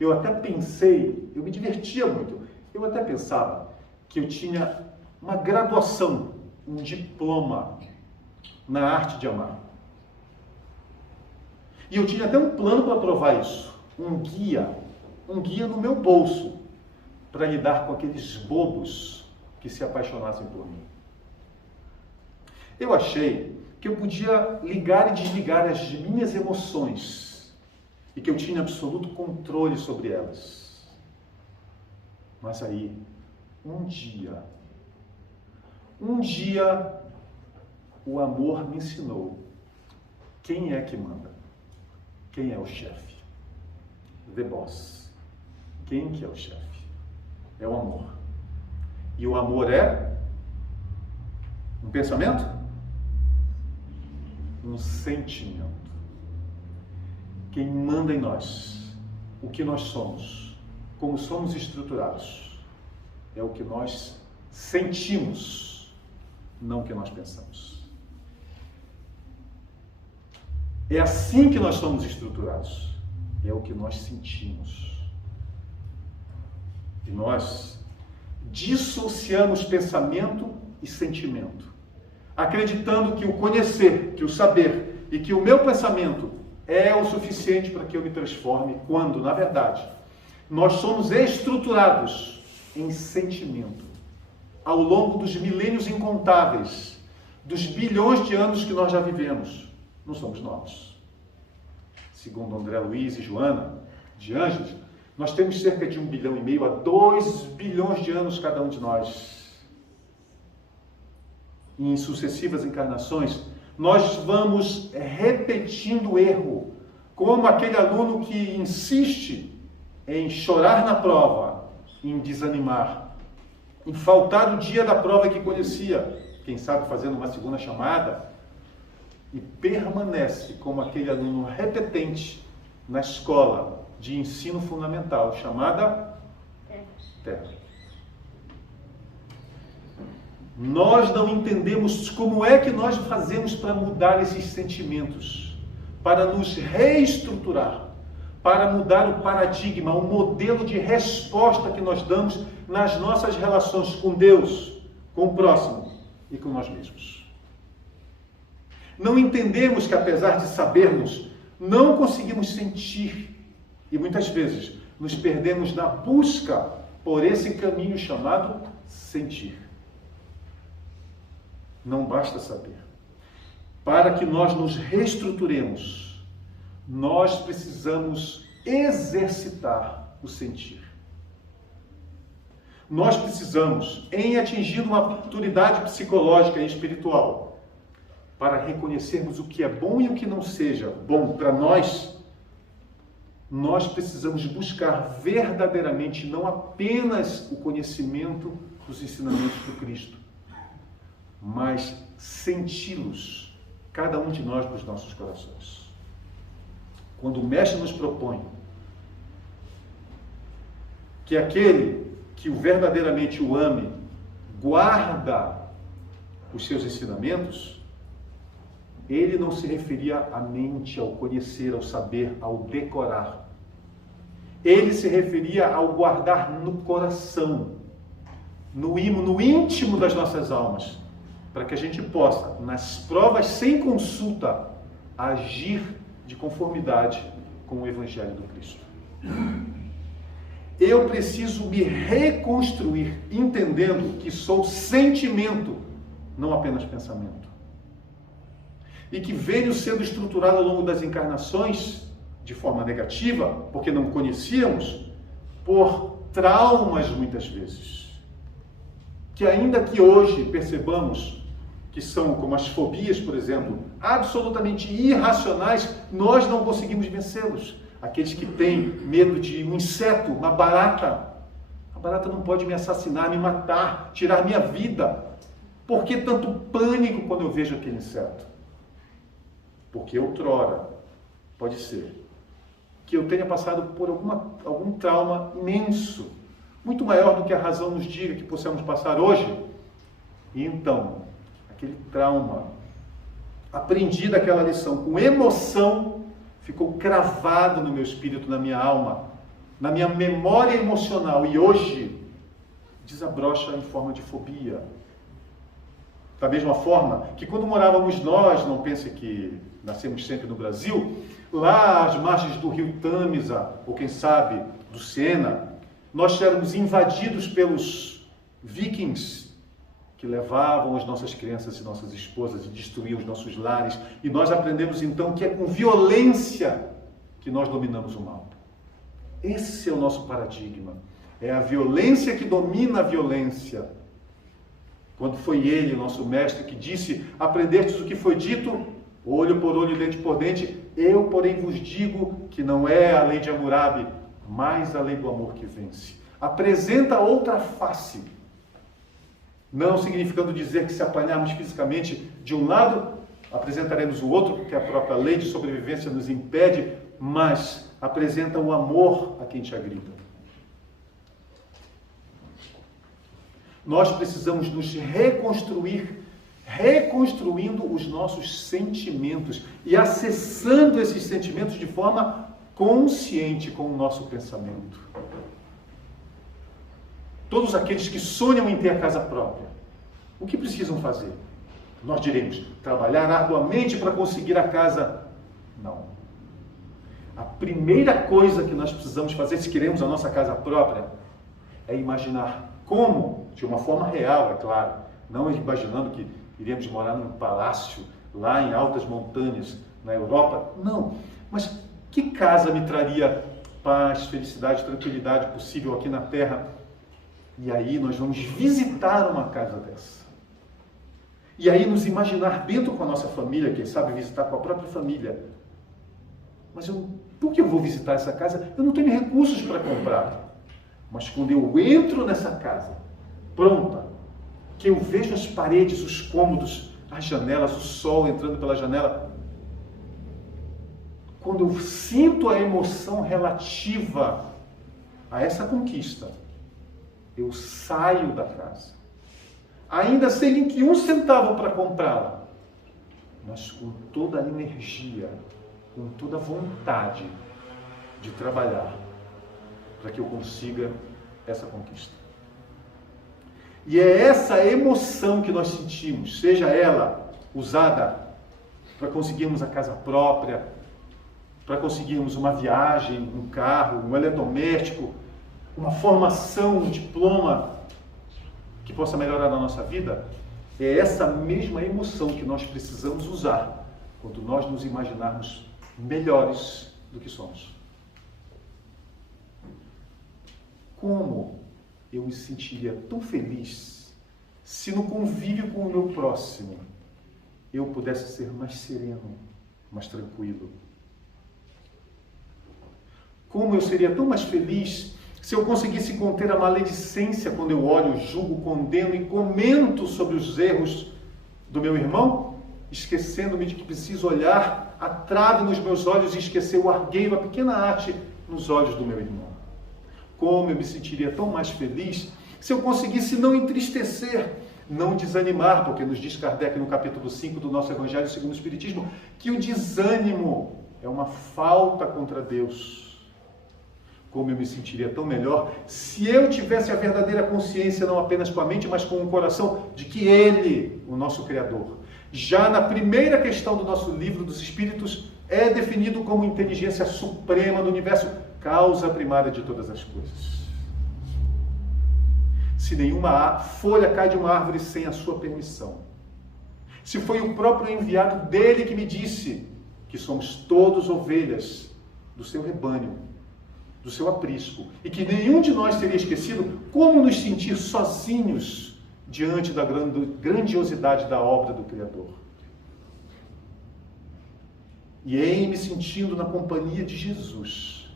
Eu até pensei, eu me divertia muito, eu até pensava que eu tinha uma graduação, um diploma na arte de amar. E eu tinha até um plano para provar isso, um guia no meu bolso, para lidar com aqueles bobos que se apaixonassem por mim. Eu achei que eu podia ligar e desligar as minhas emoções e que eu tinha absoluto controle sobre elas. Mas aí, um dia, o amor me ensinou quem é que manda, quem é o chefe, the boss. Quem que é o chefe? É o amor. E o amor é um pensamento? Um sentimento. Quem manda em nós, o que nós somos, como somos estruturados, é o que nós sentimos, não o que nós pensamos. É assim que nós somos estruturados, é o que nós sentimos. E nós dissociamos pensamento e sentimento, acreditando que o conhecer, que o saber e que o meu pensamento é o suficiente para que eu me transforme, quando, na verdade, nós somos estruturados em sentimento. Ao longo dos milênios incontáveis, dos bilhões de anos que nós já vivemos, não somos novos. Segundo André Luiz e Joana de Ângeles, nós temos cerca de 1,5 bilhão a 2 bilhões de anos cada um de nós. E em sucessivas encarnações, nós vamos repetindo o erro, como aquele aluno que insiste em chorar na prova, em desanimar, em faltar o dia da prova que conhecia, quem sabe fazendo uma segunda chamada, e permanece como aquele aluno repetente na escola de ensino fundamental, chamada Terra. Nós não entendemos como é que nós fazemos para mudar esses sentimentos, para nos reestruturar, para mudar o paradigma, o modelo de resposta que nós damos nas nossas relações com Deus, com o próximo e com nós mesmos. Não entendemos que, apesar de sabermos, não conseguimos sentir e muitas vezes nos perdemos na busca por esse caminho chamado sentir. Não basta saber. Para que nós nos reestruturemos, nós precisamos exercitar o sentir. Nós precisamos, em atingir uma maturidade psicológica e espiritual, para reconhecermos o que é bom e o que não seja bom para nós, nós precisamos buscar verdadeiramente não apenas o conhecimento dos ensinamentos do Cristo, mas senti-los, cada um de nós, nos nossos corações. Quando o Mestre nos propõe que aquele que verdadeiramente o ame guarda os seus ensinamentos, ele não se referia à mente, ao conhecer, ao saber, ao decorar. Ele se referia ao guardar no coração, no íntimo das nossas almas, para que a gente possa, nas provas sem consulta, agir de conformidade com o Evangelho do Cristo. Eu preciso me reconstruir, entendendo que sou sentimento, não apenas pensamento. E que venho sendo estruturado ao longo das encarnações de forma negativa, porque não conhecíamos, por traumas muitas vezes. Que ainda que hoje percebamos que são, como as fobias, por exemplo, absolutamente irracionais, nós não conseguimos vencê-los. Aqueles que têm medo de um inseto, uma barata, A barata não pode me assassinar, me matar, tirar minha vida. Por que tanto pânico quando eu vejo aquele inseto? Porque outrora, pode ser, que eu tenha passado por algum trauma imenso, muito maior do que a razão nos diga que possamos passar hoje. E então, aquele trauma, aprendi daquela lição com emoção, ficou cravado no meu espírito, na minha alma, na minha memória emocional, e hoje desabrocha em forma de fobia. Da mesma forma que quando morávamos nós, não pense que nascemos sempre no Brasil, lá às margens do rio Tâmisa, ou quem sabe do Sena, nós éramos invadidos pelos vikings que levavam as nossas crianças e nossas esposas e destruíam os nossos lares. E nós aprendemos então que é com violência que nós dominamos o mal. Esse é o nosso paradigma. É a violência que domina a violência. Quando foi ele, nosso mestre, que disse: aprendestes o que foi dito, olho por olho, dente por dente, eu, porém, vos digo que não é a lei de Hammurabi, mas a lei do amor que vence. Apresenta outra face. Não significando dizer que se apanharmos fisicamente de um lado, apresentaremos o outro, porque a própria lei de sobrevivência nos impede, mas apresenta o amor a quem te agrida. Nós precisamos nos reconstruir, reconstruindo os nossos sentimentos e acessando esses sentimentos de forma consciente com o nosso pensamento. Todos aqueles que sonham em ter a casa própria, o que precisam fazer? Nós diremos, trabalhar arduamente para conseguir a casa. Não. A primeira coisa que nós precisamos fazer, se queremos a nossa casa própria, é imaginar como, de uma forma real, é claro, não imaginando que iríamos morar num palácio, lá em altas montanhas, na Europa. Não. Mas que casa me traria paz, felicidade, tranquilidade possível aqui na Terra? E aí nós vamos visitar uma casa dessa. E aí nos imaginar dentro com a nossa família, quem sabe visitar com a própria família. Mas por que eu vou visitar essa casa? Eu não tenho recursos para comprar. Mas quando eu entro nessa casa, pronta, que eu vejo as paredes, os cômodos, as janelas, o sol entrando pela janela, quando eu sinto a emoção relativa a essa conquista, eu saio da casa, ainda sem nem que 1 centavo para comprá-la, mas com toda a energia, com toda a vontade de trabalhar para que eu consiga essa conquista. E é essa emoção que nós sentimos, seja ela usada para conseguirmos a casa própria, para conseguirmos uma viagem, um carro, um eletrodoméstico, uma formação, um diploma que possa melhorar a nossa vida, é essa mesma emoção que nós precisamos usar quando nós nos imaginarmos melhores do que somos. Como eu me sentiria tão feliz se no convívio com o meu próximo eu pudesse ser mais sereno, mais tranquilo. Como eu seria tão mais feliz se eu conseguisse conter a maledicência quando eu olho, julgo, condeno e comento sobre os erros do meu irmão, esquecendo-me de que preciso olhar a trave nos meus olhos e esquecer o argueiro, a pequena arte nos olhos do meu irmão. Como eu me sentiria tão mais feliz se eu conseguisse não entristecer, não desanimar, porque nos diz Kardec no capítulo 5 do nosso Evangelho segundo o Espiritismo, que o desânimo é uma falta contra Deus. Como eu me sentiria tão melhor se eu tivesse a verdadeira consciência, não apenas com a mente, mas com o coração, de que Ele, o nosso Criador, já na primeira questão do nosso livro dos Espíritos, é definido como inteligência suprema do universo, causa primária de todas as coisas. Se nenhuma folha cai de uma árvore sem a sua permissão, se foi o próprio enviado dele que me disse que somos todos ovelhas do seu rebanho, do seu aprisco, e que nenhum de nós teria esquecido, como nos sentir sozinhos diante da grandiosidade da obra do Criador? E em me sentindo na companhia de Jesus,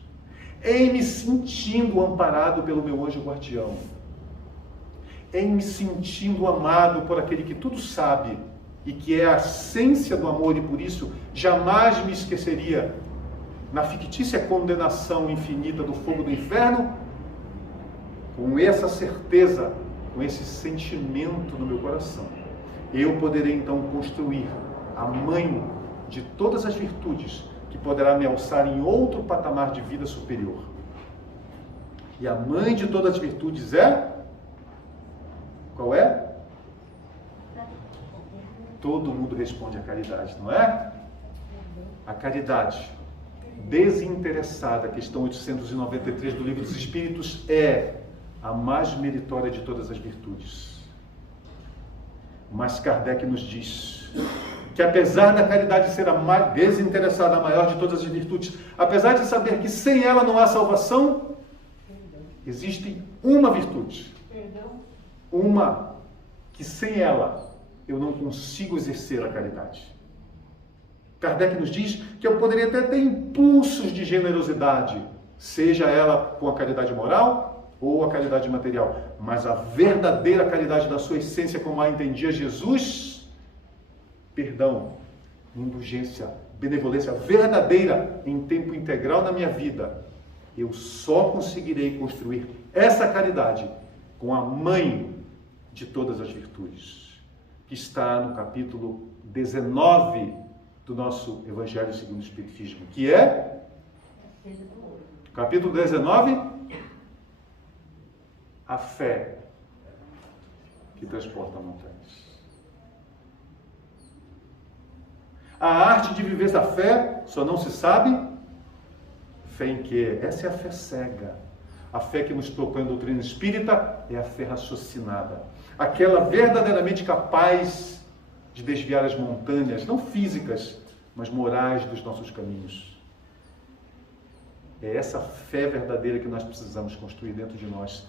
em me sentindo amparado pelo meu anjo guardião, em me sentindo amado por aquele que tudo sabe e que é a essência do amor e por isso jamais me esqueceria na fictícia condenação infinita do fogo do inferno. Com essa certeza, com esse sentimento no meu coração, eu poderei então construir a mãe de todas as virtudes que poderá me alçar em outro patamar de vida superior. E a mãe de todas as virtudes é? Qual é? Todo mundo responde a caridade, não é? A caridade desinteressada, questão 893 do Livro dos Espíritos, é a mais meritória de todas as virtudes. Mas Kardec nos diz que apesar da caridade ser a mais desinteressada, a maior de todas as virtudes, apesar de saber que sem ela não há salvação, existe uma virtude. Uma que sem ela eu não consigo exercer a caridade. Kardec nos diz que eu poderia até ter impulsos de generosidade, seja ela com a caridade moral ou a caridade material, mas a verdadeira caridade da sua essência, como a entendia Jesus, perdão, indulgência, benevolência verdadeira em tempo integral na minha vida, eu só conseguirei construir essa caridade com a mãe de todas as virtudes, que está no capítulo 19 do nosso Evangelho segundo o Espiritismo, que é capítulo 19, a fé que transporta montanhas. A arte de viver essa fé só não se sabe fé em quê? Essa é a fé cega. A fé que nos propõe a doutrina espírita é a fé raciocinada. Aquela verdadeiramente capaz de desviar as montanhas, não físicas, mas morais dos nossos caminhos. É essa fé verdadeira que nós precisamos construir dentro de nós.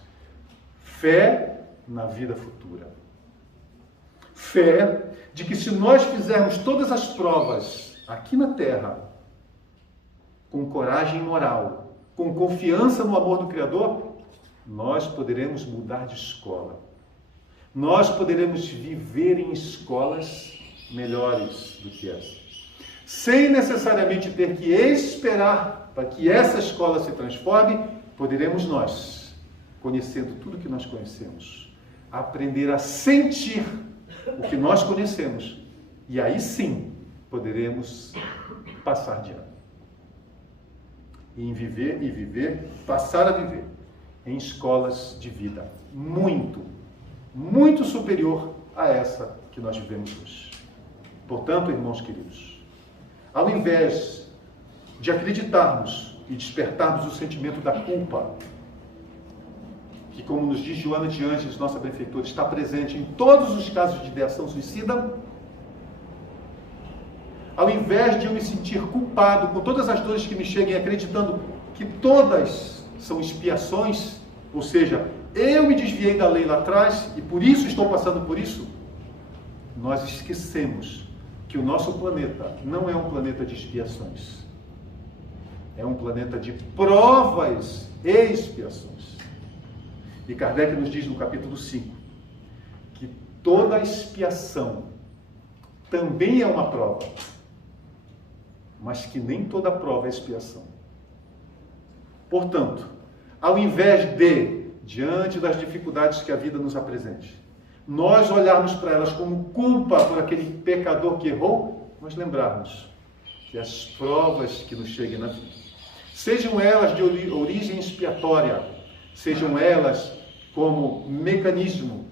Fé na vida futura. Fé de que se nós fizermos todas as provas aqui na Terra, com coragem moral, com confiança no amor do Criador, nós poderemos mudar de escola. Nós poderemos viver em escolas melhores do que essa. Sem necessariamente ter que esperar para que essa escola se transforme, poderemos nós, conhecendo tudo que nós conhecemos, aprender a sentir o que nós conhecemos. E aí sim, poderemos passar de ano. E em viver, passar a viver em escolas de vida muito superior a essa que nós vivemos hoje. Portanto, irmãos queridos, ao invés de acreditarmos e despertarmos o sentimento da culpa, que, como nos diz Joana de Ângeles, nossa benfeitora, está presente em todos os casos de ideação suicida, ao invés de eu me sentir culpado com todas as dores que me cheguem, acreditando que todas são expiações, ou seja, eu me desviei da lei lá atrás e por isso estou passando por isso, nós esquecemos que o nosso planeta não é um planeta de expiações. É um planeta de provas e expiações. E Kardec nos diz no capítulo 5 que toda expiação também é uma prova, mas que nem toda prova é expiação. Portanto, ao invés de, diante das dificuldades que a vida nos apresente, nós olharmos para elas como culpa por aquele pecador que errou, nós lembrarmos que as provas que nos cheguem na vida, sejam elas de origem expiatória, sejam elas como mecanismo,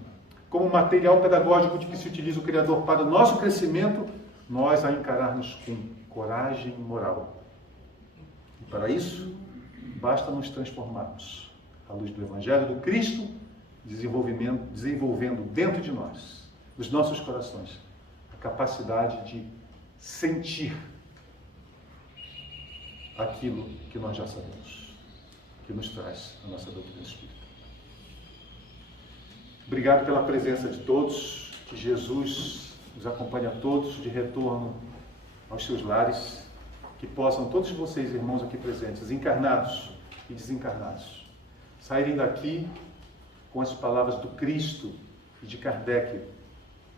como material pedagógico de que se utiliza o Criador para o nosso crescimento, nós a encararmos com coragem moral. E para isso, basta nos transformarmos à luz do Evangelho do Cristo, desenvolvendo dentro de nós, dos nossos corações, a capacidade de sentir aquilo que nós já sabemos, que nos traz a nossa doutrina espírita. Obrigado pela presença de todos, que Jesus nos acompanhe a todos de retorno aos seus lares, que possam todos vocês, irmãos aqui presentes, encarnados e desencarnados saírem daqui com as palavras do Cristo e de Kardec,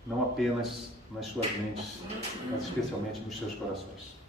não apenas nas suas mentes, mas especialmente nos seus corações.